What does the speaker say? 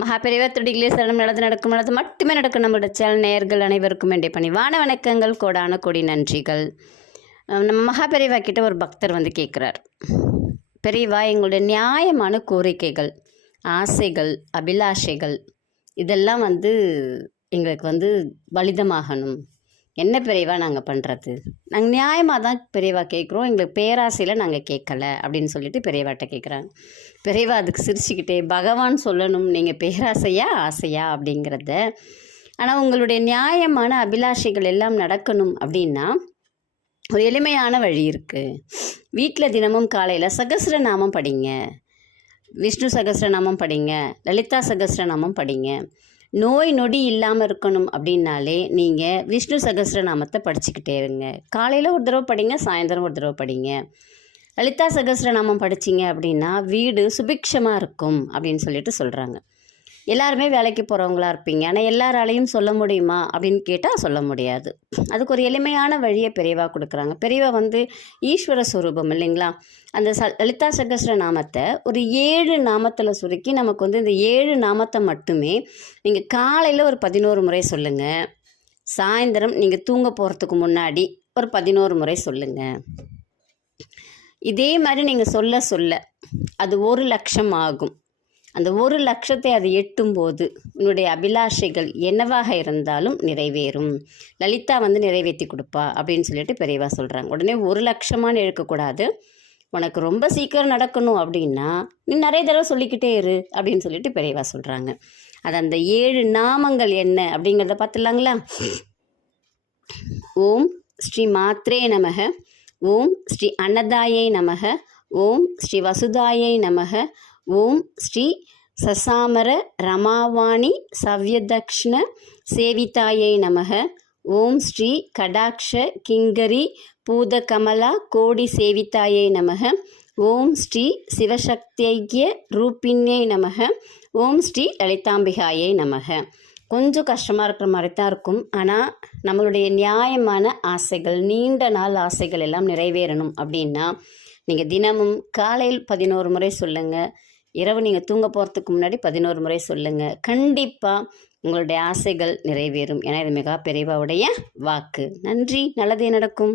மகாபெரிவா துடிகளே சரணம் நடக்கும் நல்லது மட்டுமே நடக்கும். நம்மளோட சேனல் நேயர்கள் அனைவருக்கும் வேண்டிய பணிவான வணக்கங்கள், கோடான கோடி நன்றிகள். நம்ம மகாபெரிவா கிட்ட ஒரு பக்தர் வந்து கேட்குறார், பெரியவா எங்களுடைய நியாயமான கோரிக்கைகள், ஆசைகள், அபிலாஷைகள் இதெல்லாம் வந்து எங்களுக்கு வந்து பலிதமாகணும். என்ன பெரியவா நாங்கள் பண்ணுறது? நாங்கள் நியாயமாக தான் பெரியவா கேட்குறோம், எங்களுக்கு பேராசையில் நாங்கள் கேட்கல அப்படின்னு சொல்லிட்டு பெரியவாட்ட கேட்குறாங்க. பெரியவா அதுக்கு சிரிச்சுக்கிட்டே, பகவான் சொல்லணும் நீங்கள் பேராசையா ஆசையா அப்படிங்கிறத. ஆனால் உங்களுடைய நியாயமான அபிலாஷைகள் எல்லாம் நடக்கணும் அப்படின்னா ஒரு எளிமையான வழி இருக்குது. வீட்டில் தினமும் காலையில் சகஸ்ரநாமம் படிங்க, விஷ்ணு சகஸ்ரநாமம் படிங்க, லலிதா சகஸ்ரநாமம் படிங்க. நோய் நொடி இல்லாமல் இருக்கணும் அப்படின்னாலே நீங்கள் விஷ்ணு சகஸ்ரநாமத்தை படிச்சுக்கிட்டே இருங்க. காலையில் ஒரு தடவை படிங்க, சாயந்தரம் ஒரு தடவை படிங்க. லலிதா சகஸ்ரநாமம் படிச்சிங்க அப்படின்னா வீடு சுபிக்ஷமாக இருக்கும் அப்படின்னு சொல்லிட்டு சொல்கிறாங்க. எல்லாருமே வேலைக்கு போகிறவங்களா இருப்பீங்க, ஆனால் எல்லாராலையும் சொல்ல முடியுமா அப்படின்னு கேட்டால் சொல்ல முடியாது. அதுக்கு ஒரு எளிமையான வழியை பெரியவா கொடுக்குறாங்க. பெரியவா வந்து ஈஸ்வர ஸ்வரூபம் இல்லைங்களா? அந்த லலிதா சகஸ்ரநாமத்தை ஒரு 7 நாமத்தில் சுருக்கி நமக்கு வந்து இந்த 7 நாமத்தை மட்டுமே நீங்கள் காலையில் ஒரு 11 முறை சொல்லுங்கள், சாயந்தரம் நீங்கள் தூங்க போகிறதுக்கு முன்னாடி ஒரு 11 முறை சொல்லுங்கள். இதே மாதிரி நீங்கள் சொல்ல சொல்ல அது 1 லட்சம் ஆகும். அந்த 1 லட்சத்தை அது எட்டும்போது உன்னுடைய அபிலாஷைகள் என்னவாக இருந்தாலும் நிறைவேறும். லலிதா வந்து நிறைவேற்றி கொடுப்பா அப்படின்னு சொல்லிட்டு பெரியவா சொல்கிறாங்க. உடனே 1 லட்சமானு இருக்கக்கூடாது, உனக்கு ரொம்ப சீக்கிரம் நடக்கணும் அப்படின்னா நீ நிறைய தடவை சொல்லிக்கிட்டே இரு அப்படின்னு சொல்லிட்டு பெரியவா சொல்கிறாங்க. அது அந்த 7 நாமங்கள் என்ன அப்படிங்கிறத பார்த்துலாங்களா? ஓம் ஸ்ரீ மாத்ரே நமக, ஓம் ஸ்ரீ அன்னதாயை நமக, ஓம் ஸ்ரீ வசுதாயை நமக, ஓம் ஸ்ரீ சசாமர ரமாவாணி சவ்யதக்ஷ்ண சேவிதாயை நமக, ஓம் ஸ்ரீ கடாக்ஷ கிங்கரி பூதகமலா கோடி சேவிதாயை நமக, ஓம் ஸ்ரீ சிவசக்திய ரூபிண்யை நமக, ஓம் ஸ்ரீ லலிதாம்பிகாயை நமக. கொஞ்சம் கஷ்டமாக இருக்கிற மாதிரி தான் இருக்கும், ஆனால் நம்மளுடைய நியாயமான ஆசைகள், நீண்ட நாள் ஆசைகள் எல்லாம் நிறைவேறணும் அப்படின்னா நீங்கள் தினமும் காலையில் 11 முறை சொல்லுங்கள், இரவு நீங்கள் தூங்க போகிறதுக்கு முன்னாடி 11 முறை சொல்லுங்கள். கண்டிப்பாக உங்களுடைய ஆசைகள் நிறைவேறும். ஏன்னா இது மிக பெரியவாவுடைய வாக்கு. நன்றி, நல்லதே நடக்கும்.